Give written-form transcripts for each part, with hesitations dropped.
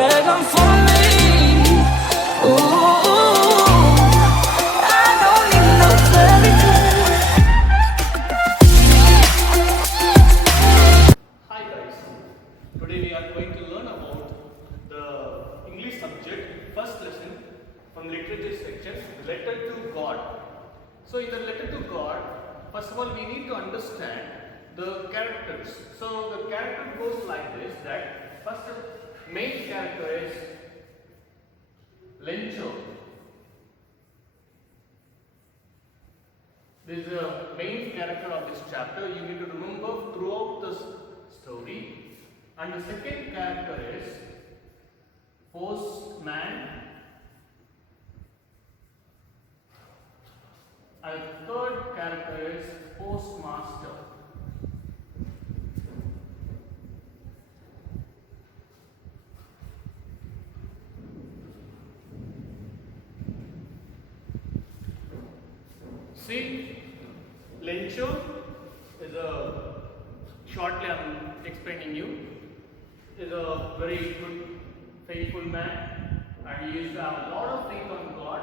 pregnant for me. Ooh, I don't need no fairy tale. Hi guys, today we are going to learn about the English subject first lesson from literature section, letter to God. So in the letter to God, first of all we need to understand the characters. So the character goes like this, that first main character is Lencho. This is the main character of this chapter. You need to remember throughout this story. And the second character is Postman. And the third character is Postmaster. See, Lencho is shortly I am explaining you, is a very good, faithful man, and he used to have a lot of faith on God.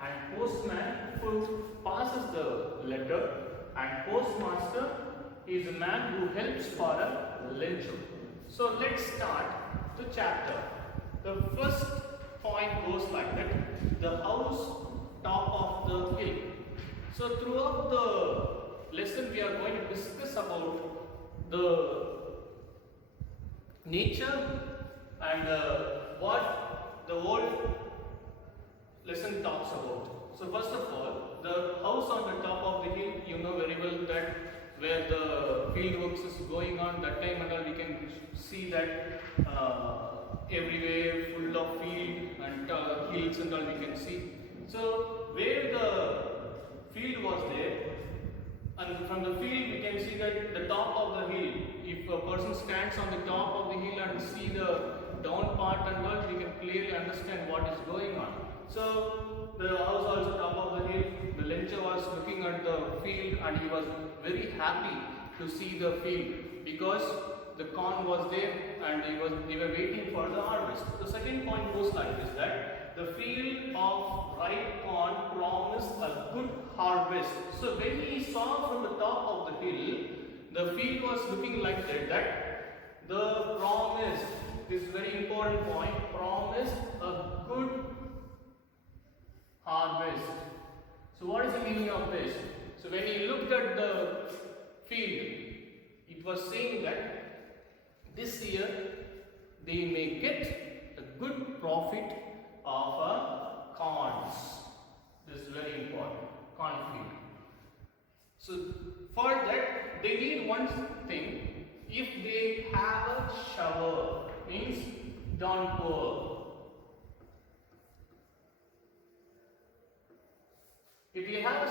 And Postman who passes the letter, and Postmaster is a man who helps for a Lencho. So let's start the chapter. The first point goes like that: the house top of the hill. So throughout the lesson we are going to discuss about the nature and what the whole lesson talks about. So first of all, the house on the top of the hill, you know very well that where the field works is going on, that time and all we can see that everywhere full of field and hills and all we can see. So where the field was there, and from the field we can see that the top of the hill, if a person stands on the top of the hill and see the down part and all, we can clearly understand what is going on. So the house also top of the hill, the Lencho was looking at the field and he was very happy to see the field because the corn was there and they were waiting for the harvest. The second point goes like this, that the field of ripe corn promised a good harvest. So when he saw from the top of the hill, the field was looking like that the promise, this very important point, promised a good harvest. So what is the meaning of this? So when he looked at the field, it was saying that this year they may get a good profit of corns. This is very important, cornfield. So for that they need one thing. If they have a shower, means downpour. If they have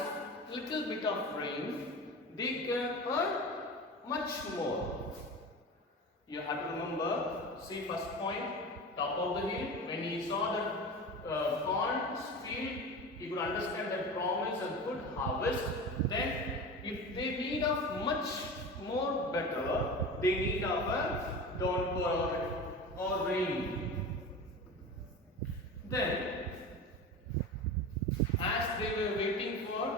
a little bit of rain, they can earn much more. You have to remember, see first point, top of the hill, when he saw the corn field, he could understand that promise a good harvest. Then if they need of much more better, they need of a downpour or rain. Then as they were waiting for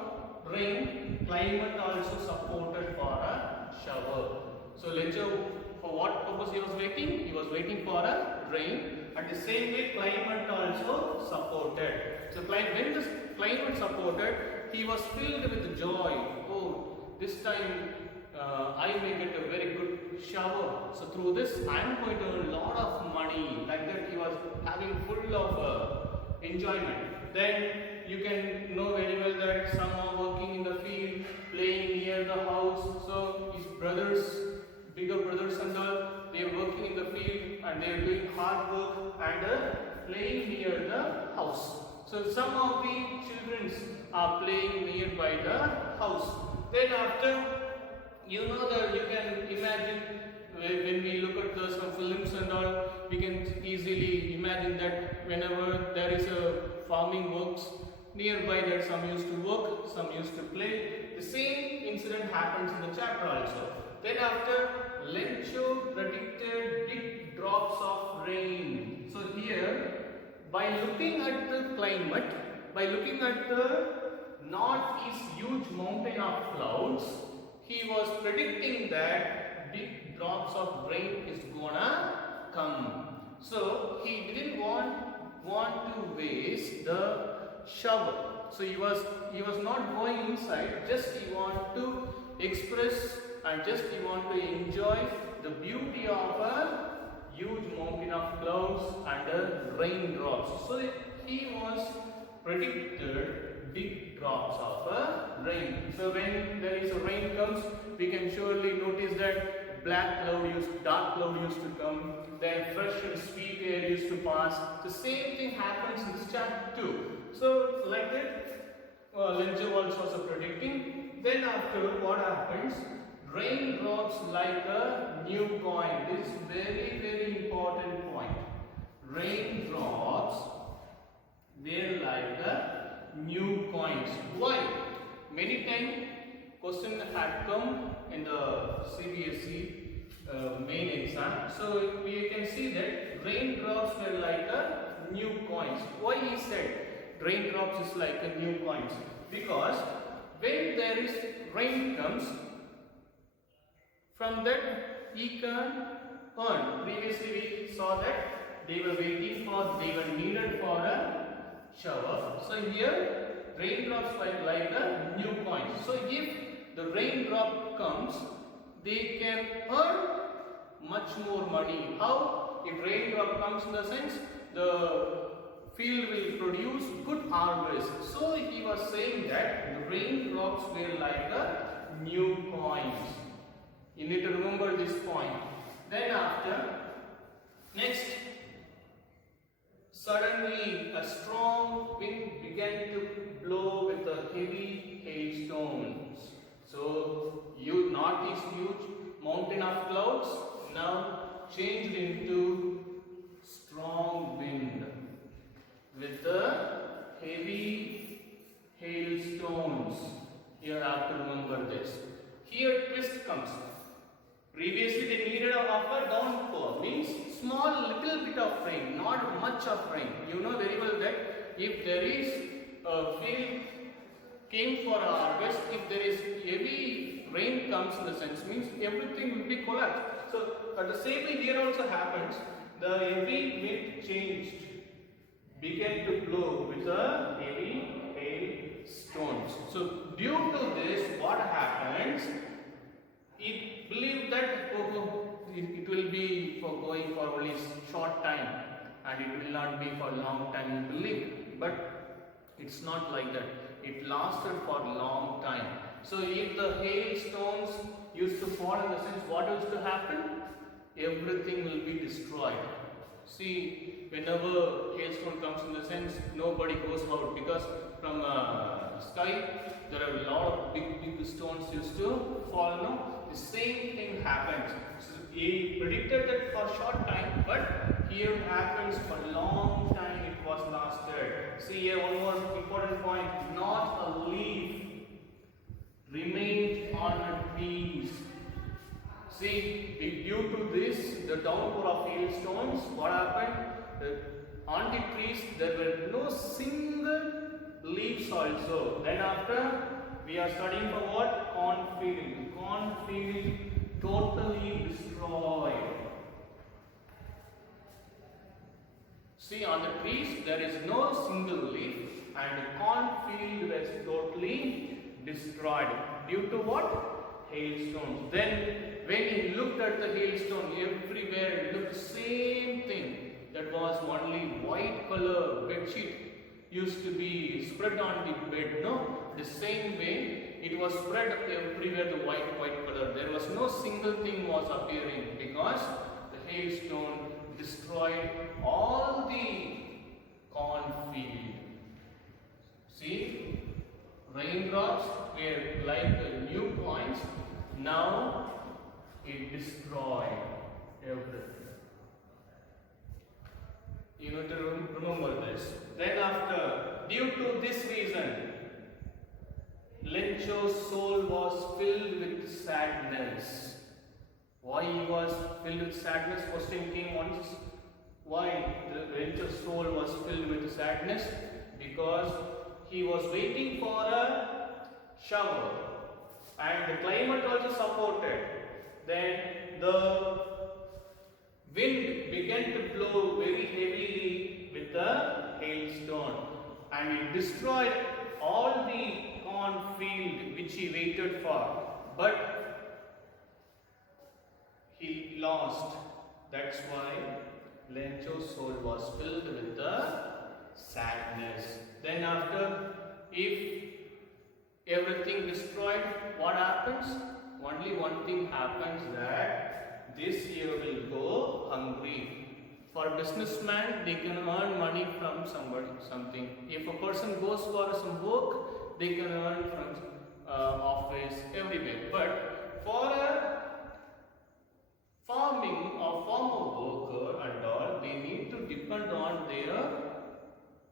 rain, climate also supported for a shower. So Lencho, for what purpose he was waiting? He was waiting for a rain. At the same way, climate also supported. So when this climate supported, he was filled with joy. Oh, this time I may get a very good shower. So through this, I am going to earn a lot of money. Like that, he was having full of enjoyment. Then you can know very well that some are working in the field, playing near the house. So his brothers, bigger brothers and all, they are working in the field and they are doing hard work and playing near the house. So some of the children are playing nearby the house. Then after, you know that you can imagine when we look at some films and all, we can easily imagine that whenever there is a farming works nearby, that some used to work, some used to play. The same incident happens in the chapter also. Then after, Lencho predicted big drops of rain. So here, by looking at the climate, by looking at the northeast huge mountain of clouds, he was predicting that big drops of rain is gonna come. So he didn't want to waste the shower. So he was not going inside, just he want to express and just he want to enjoy the beauty of a huge mountain of clouds and the raindrops. So he was predicted big drops of rain. So when there is a rain comes, we can surely notice that dark cloud used to come, then fresh and sweet air used to pass. The same thing happens in this chapter too. So like that, Lencho was also predicting. Then after what happens? Raindrops like a new coin. This is very important point. Raindrops, they like a new coins. Why? Many times question had come in the CBSE main exam. So we can see that raindrops were like a new coins. Why he said raindrops is like a new coins? Because when there is rain comes, from that he can earn. Previously we saw that they were needed for a shower. So here raindrops were like a new coins. So if the raindrop comes, they can earn much more money. How? If raindrop comes, in the sense the field will produce good harvest. So he was saying that the raindrops were like a new coins. You need to remember this point. Then after, next, suddenly a strong wind began to blow with the heavy hailstones. So northeast huge mountain of clouds now changed into strong wind with the heavy hailstones. You have to remember this. Here twist comes. Previously they needed a downpour, means small little bit of rain, not much of rain. You know very well that if there is a field came for a harvest, if there is heavy rain comes, in the sense means everything will be collapsed. So at the same way here also happens, the heavy wind changed, began to blow with the heavy hailstones. So due to this, what happens? It believed that it will be for going for only short time and it will not be for long time, you believe. But it's not like that. It lasted for a long time. So if the hailstones used to fall, in the sense, what used to happen? Everything will be destroyed. See, whenever hailstone comes, in the sense, nobody goes out, because from sky there are a lot of big stones used to fall. No? The same thing happens. So he predicted that for a short time, but here happens for a long time it was lasted. See here one more important point. Not a leaf remained on a tree. See, due to this, the downpour of hailstones, what happened? On the trees there were no single leaves also. Then after, we are studying for what? Cornfield. Cornfield totally destroyed. See, on the trees there is no single leaf, and the cornfield was totally destroyed. Due to what? Hailstones. Then when he looked at the hailstone, everywhere it looked same thing. That was only white color bedsheet used to be spread on the bed. No, the same way it was spread everywhere, the white color. There was no single thing was appearing, because the hailstone destroyed all the cornfield. See, raindrops were like new coins. Now it destroyed everything. You need to remember this. Then after, due to this reason, Lencho's soul was filled with sadness. Why he was filled with sadness? Question came once. Why the Lencho's soul was filled with sadness? Because he was waiting for a shower, and the climate also supported. Then the wind began to blow very heavily with a hailstone, and it destroyed all the corn field which he waited for. But he lost. That's why Lencho's soul was filled with the sadness. Then after, if everything destroyed, what happens? Only one thing happens, that this year will go hungry. For a businessman, they can earn money from somebody, something. If a person goes for some work, they can earn from office, everywhere. But for a farming or farmer worker and all, they need to depend on their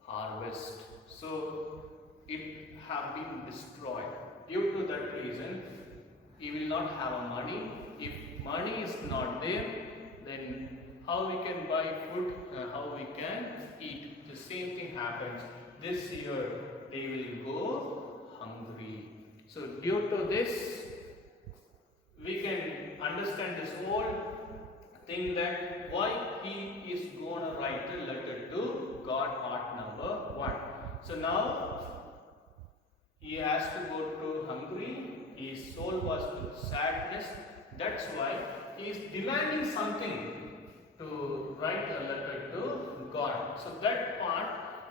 harvest. So it have been destroyed. Due to that reason, he will not have money. If money is not there, then how we can buy food, how we can eat? The same thing happens. This year they will go hungry. So due to this, we can understand this whole thing, that why he is going to write a letter to God, part number 1. So now he has to go to hungry. His soul was with sadness. That's why he is demanding something to write a letter to God. So that part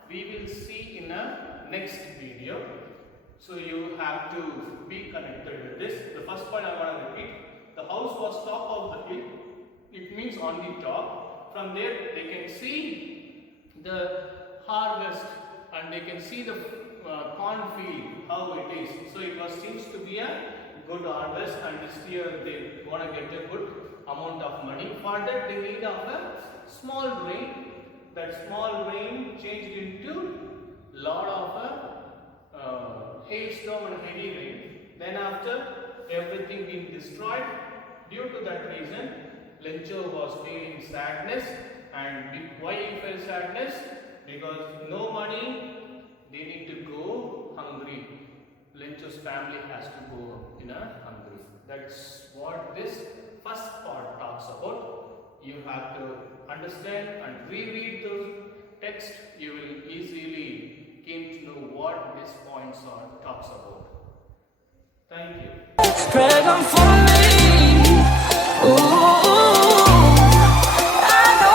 we will see in a next video. So you have to be connected with this. The first part I want to repeat. The house was top of the hill. It means on the top. From there they can see the harvest, and they can see the corn field, how it is. So it was seems to be a good harvest, and this year they want to get a good amount of money. For that they need of a small rain. That small rain changed into lot of hailstorm and heavy rain. Then after everything being destroyed, due to that reason, Lencho was feeling sadness. And why he felt sadness? Because no money, they need to go hungry. Lencho's family has to go in a hungry. That's what this first part talks about. You have to understand and reread the text. You will easily came to know what these points are talks about. Thank you. Spread them for me.